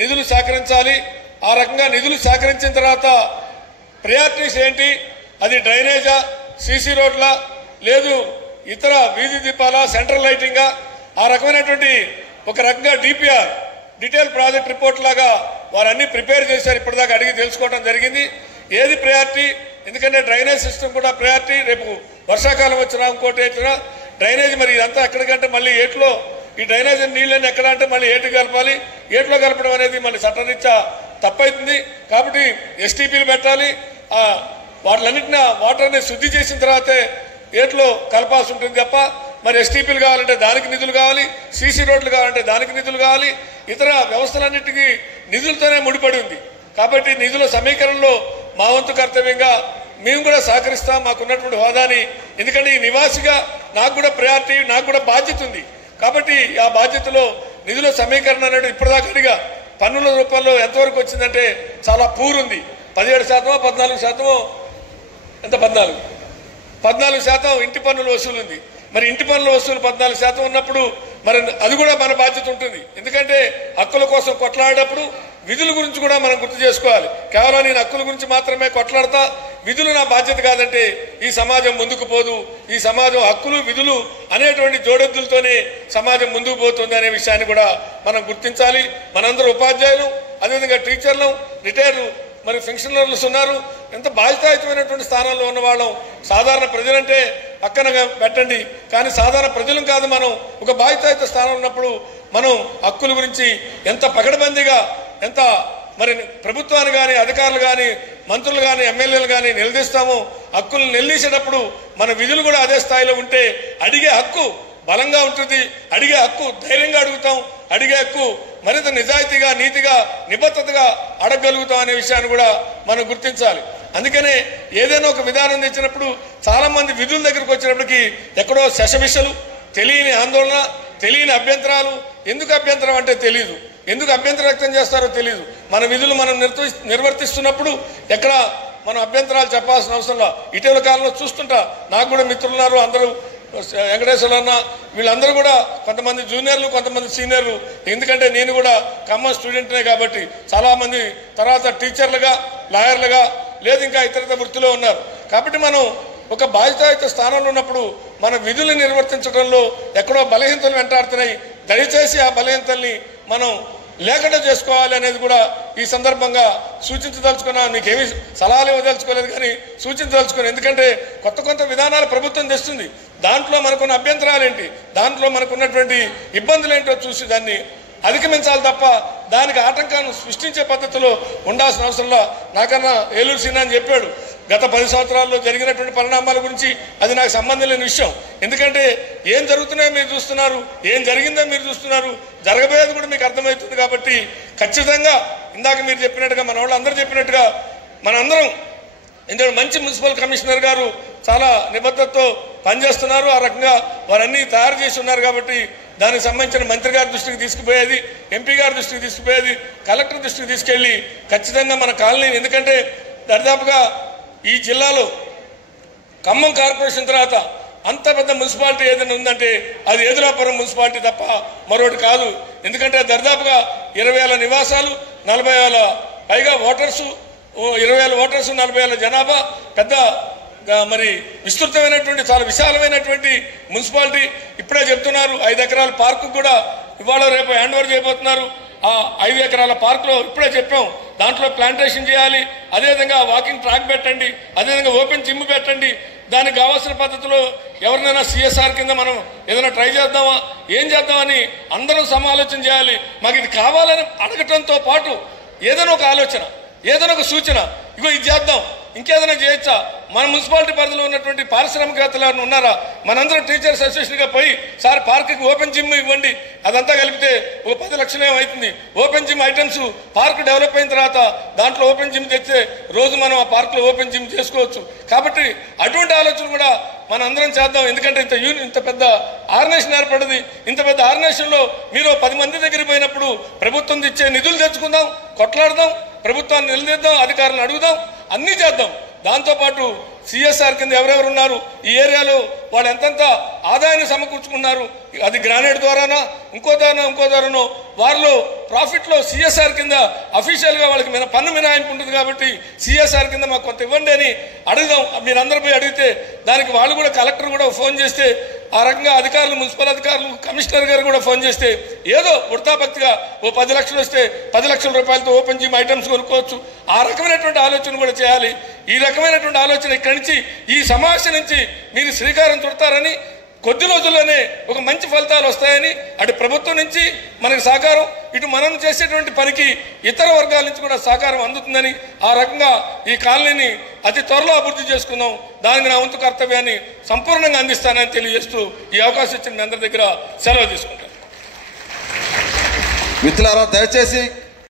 నిధులు సేకరించాలి. ఆ రకంగా నిధులు సేకరించిన తర్వాత ప్రయారిటీస్ ఏంటి, అది డ్రైనేజా, సీసీ రోడ్లా, లేదు ఇతర వీధి దీపాలా, సెంట్రల్ లైటింగా, ఆ రకమైనటువంటి ఒక రకంగా డిపిఆర్ డీటెయిల్ ప్రాజెక్ట్ రిపోర్ట్ లాగా వారన్నీ ప్రిపేర్ చేశారు. ఇప్పటిదాకా అడిగి తెలుసుకోవడం జరిగింది ఏది ప్రయారిటీ. ఎందుకంటే డ్రైనేజ్ సిస్టమ్ కూడా ప్రయారిటీ. రేపు వర్షాకాలం వచ్చినా ఇంకోటి వచ్చినా డ్రైనేజ్ మరి ఇదంతా ఎక్కడికంటే మళ్ళీ ఏట్లో ఈ డ్రైనేజ్ నీళ్ళని ఎక్కడ అంటే మళ్ళీ ఏటు కలపాలి. ఏట్లో కలపడం అనేది మళ్ళీ చట్టరీత్యా తప్పవుతుంది. కాబట్టి ఎస్టీపీలు పెట్టాలి. వాటిలన్నింటినీ వాటర్ని శుద్ధి చేసిన తర్వాతే ఏట్లో కలపాల్సి ఉంటుంది తప్ప మరి ఎస్టీపీలు కావాలంటే దానికి నిధులు కావాలి, సీసీ రోడ్లు కావాలంటే దానికి నిధులు కావాలి. ఇతర వ్యవస్థలన్నింటికి నిధులతోనే ముడిపడి ఉంది. కాబట్టి నిధుల సమీకరణలో మా వంతు కర్తవ్యంగా మేము కూడా సహకరిస్తాం మాకున్నటువంటి హోదాని. ఎందుకంటే ఈ నివాసిగా నాకు కూడా ప్రయారిటీ, నాకు కూడా బాధ్యత ఉంది. కాబట్టి ఆ బాధ్యతలో నిధుల సమీకరణ అనేది ఇప్పటిదాకా పన్నుల రూపంలో ఎంతవరకు వచ్చిందంటే చాలా పూరుంది. 17% 14% ఎంత 14% ఇంటి పన్నుల వసూలు ఉంది. మరి ఇంటి పన్నుల వసూలు 14% ఉన్నప్పుడు మరి అది కూడా మన బాధ్యత ఉంటుంది. ఎందుకంటే హక్కుల కోసం కొట్లాడేటప్పుడు విధుల గురించి కూడా మనం గుర్తు చేసుకోవాలి. కేవలం నేను హక్కుల గురించి మాత్రమే కొట్లాడతా, విధులు నా బాధ్యత కాదంటే ఈ సమాజం ముందుకు పోదు. ఈ సమాజం హక్కులు విధులు అనేటువంటి జోడెద్దులతోనే సమాజం ముందుకు పోతుంది అనే విషయాన్ని కూడా మనం గుర్తించాలి. మనందరూ ఉపాధ్యాయులు, అదేవిధంగా టీచర్లు, రిటైర్లు, మరి పెన్షనర్స్ ఉన్నారు. ఎంత బాధ్యతాయుతమైనటువంటి స్థానంలో ఉన్న వాళ్ళం. సాధారణ ప్రజలంటే పక్కన పెట్టండి, కానీ సాధారణ ప్రజలం కాదు మనం. ఒక బాధ్యతాయుత స్థానం ఉన్నప్పుడు మనం హక్కుల గురించి ఎంత పకడ్బందీగా, ఎంత మరి ప్రభుత్వాన్ని కానీ, అధికారులు కానీ, మంత్రులు కానీ, ఎమ్మెల్యేలు కానీ నిలదీస్తామో, హక్కులను నిలదీసేటప్పుడు మన విధులు కూడా అదే స్థాయిలో ఉంటే అడిగే హక్కు బలంగా ఉంటుంది. అడిగే హక్కు ధైర్యంగా అడుగుతాం. అడిగే హక్కు మరింత నిజాయితీగా, నీతిగా, నిబద్ధతగా అడగగలుగుతాం అనే విషయాన్ని కూడా మనం గుర్తించాలి. అందుకనే ఏదైనా ఒక విధానం తెచ్చినప్పుడు చాలా మంది విధుల దగ్గరకు వచ్చినప్పటికీ ఎక్కడో శశవిషలు, తెలియని ఆందోళన, తెలియని అభ్యంతరాలు. ఎందుకు అభ్యంతరం అంటే తెలియదు, ఎందుకు అభ్యంతరం వ్యక్తం చేస్తారో తెలియదు. మన విధులు మనం నిర్వర్తిస్తున్నప్పుడు ఎక్కడ మనం అభ్యంతరాలు చెప్పాల్సిన అవసరంలా. ఇటీవల కాలంలో చూస్తుంటా, నాకు కూడా మిత్రులున్నారు, అందరూ వెంకటేశ్వర అన్న, వీళ్ళందరూ కూడా కొంతమంది జూనియర్లు, కొంతమంది సీనియర్లు. ఎందుకంటే నేను కూడా ఖమ్మం స్టూడెంట్నే కాబట్టి చాలామంది తర్వాత టీచర్లుగా, లాయర్లుగా, లేదు ఇంకా ఇతర వృత్తిలో ఉన్నారు. కాబట్టి మనం ఒక బాధ్యతాయుత స్థానంలో ఉన్నప్పుడు మన విధులు నిర్వర్తించడంలో ఎక్కడో బలహీనతలు వెంటాడుతున్నాయి. దయచేసి ఆ బలహీనతల్ని మనం లేకుండా చేసుకోవాలి అనేది కూడా ఈ సందర్భంగా సూచించదలుచుకున్నాను. మీకేమీ సలహాలు ఇవ్వదలుచుకోలేదు, కానీ సూచించదలుచుకున్నాను. ఎందుకంటే కొత్త విధానాలు ప్రభుత్వం తెస్తుంది. దాంట్లో మనకున్న అభ్యంతరాలు ఏంటి, దాంట్లో మనకున్నటువంటి ఇబ్బందులు ఏంటో చూసి దాన్ని అధిగమించాలి తప్ప దానికి ఆటంకాలను సృష్టించే పద్ధతిలో ఉండాల్సిన అవసరంలో. నాకన్నా ఏలూరు సీనా అని చెప్పాడు గత 10 సంవత్సరాల్లో జరిగినటువంటి పరిణామాల గురించి. అది నాకు సంబంధం లేని విషయం. ఎందుకంటే ఏం జరుగుతున్నాయో మీరు చూస్తున్నారు, ఏం జరిగిందో మీరు చూస్తున్నారు, జరగబోయేది కూడా మీకు అర్థమవుతుంది. కాబట్టి ఖచ్చితంగా ఇందాక మీరు చెప్పినట్టుగా, మన వాళ్ళు అందరూ చెప్పినట్టుగా మనందరం, ఎందుకంటే మంచి మున్సిపల్ కమిషనర్ గారు చాలా నిబద్ధతతో పనిచేస్తున్నారు. ఆ రకంగా వారన్నీ తయారు చేసి ఉన్నారు. కాబట్టి దానికి సంబంధించిన మంత్రి గారి దృష్టికి తీసుకుపోయేది, ఎంపీ గారి దృష్టికి తీసుకుపోయేది, కలెక్టర్ దృష్టికి తీసుకెళ్లి ఖచ్చితంగా మన కాలనీ, ఎందుకంటే దరిదాపుగా ఈ జిల్లాలో ఖమ్మం కార్పొరేషన్ తర్వాత అంత పెద్ద మున్సిపాలిటీ ఏదైనా ఉందంటే అది ఏదులాపురం మున్సిపాలిటీ తప్ప మరొకటి కాదు. ఎందుకంటే దరిదాపుగా 20,000 నివాసాలు, 40,000 పైగా ఓటర్సు, 20,000 ఓటర్సు, 40,000 జనాభా, పెద్ద మరి విస్తృతమైనటువంటి చాలా విశాలమైనటువంటి మున్సిపాలిటీ. ఇప్పుడే చెప్తున్నారు 5 ఎకరాల పార్కు కూడా ఇవాళ రేపు హ్యాండ్ ఓవర్ చేయబోతున్నారు. ఆ 5 ఎకరాల పార్కులో ఇప్పుడే చెప్పాం, దాంట్లో ప్లాంటేషన్ చేయాలి, అదేవిధంగా వాకింగ్ ట్రాక్ పెట్టండి, అదేవిధంగా ఓపెన్ జిమ్ పెట్టండి. దానికి కావాల్సిన పద్ధతిలో ఎవరినైనా సిఎస్ఆర్ కింద మనం ఏదైనా ట్రై చేద్దామా, ఏం చేద్దామని అందరూ సమాలోచన చేయాలి. మాకు ఇది కావాలని అడగటంతో పాటు ఏదైనా ఒక ఆలోచన, ఏదైనా ఒక సూచన, ఇగో ఇది చేద్దాం, ఇంకేదైనా చేయొచ్చా, మన మున్సిపాలిటీ పరిధిలో ఉన్నటువంటి పారిశ్రామికవేత్తలు ఎవరైనా ఉన్నారా, మనందరం టీచర్స్ అసోసియేషన్గా పోయి సార్ పార్కుకి ఓపెన్ జిమ్ ఇవ్వండి, అదంతా కలిపితే ఒక 10 లక్షలు ఏమవుతుంది. Open gym items park develop అయిన తర్వాత దాంట్లో ఓపెన్ జిమ్ తెస్తే రోజు మనం ఆ పార్కులో ఓపెన్ జిమ్ చేసుకోవచ్చు. కాబట్టి అటువంటి ఆలోచన కూడా మన అందరం చేద్దాం. ఎందుకంటే ఇంత పెద్ద ఆర్గనైజేషన్ ఏర్పడింది. ఇంత పెద్ద ఆర్గనైజేషన్లో మీరు 10 మంది దగ్గర పోయినప్పుడు ప్రభుత్వం ఇచ్చే నిధులు తెచ్చుకుందాం, కొట్లాడదాం, ప్రభుత్వాన్ని నిలదీద్దాం, అధికారులను అడుగుదాం, అన్నీ చేద్దాం. దాంతోపాటు సిఎస్ఆర్ కింద ఎవరెవరు ఉన్నారు, ఈ ఏరియాలో వాళ్ళు ఎంతంత ఆదాయాన్ని సమకూర్చుకున్నారు, అది గ్రానైట్ ద్వారానా ఇంకో ద్వారానో వారిలో ప్రాఫిట్లో సిఎస్ఆర్ కింద అఫీషియల్గా వాళ్ళకి పన్ను మినహాయింపు ఉంటుంది కాబట్టి సిఎస్ఆర్ కింద మాకు కొంత ఇవ్వండి అని అడుగుదాం. మీరందరూ పోయి అడిగితే దానికి వాళ్ళు కూడా కలెక్టర్ కూడా ఫోన్ చేస్తే ఆ రకంగా అధికారులు, మున్సిపల్ అధికారులు, కమిషనర్ గారు కూడా ఫోన్ చేస్తే ఏదో వృత్తాభక్తిగా ఓ 10 లక్షలు వస్తే 10 లక్షల రూపాయలతో ఓపెన్ జిమ్ ఐటమ్స్ కొనుక్కోవచ్చు. ఆ రకమైనటువంటి ఆలోచన కూడా చేయాలి. ఈ రకమైనటువంటి ఆలోచన ఇక్కడి నుంచి ఈ సమావేశం నుంచి మీరు శ్రీకారం చుడతారని, కొద్ది రోజుల్లోనే ఒక మంచి ఫలితాలు వస్తాయని, అటు ప్రభుత్వం నుంచి మనకు సహకారం, ఇటు మనం చేసేటువంటి పనికి ఇతర వర్గాల నుంచి కూడా సహకారం అందుతుందని, ఆ రకంగా ఈ కాలనీని అతి త్వరలో అభివృద్ధి చేసుకుందాం. దానికి నా వంతు కర్తవ్యాన్ని సంపూర్ణంగా అందిస్తానని తెలియజేస్తూ ఈ అవకాశం ఇచ్చిన మీ అందరి దగ్గర సెలవు తీసుకుంటాను. మిత్రులారా, దయచేసి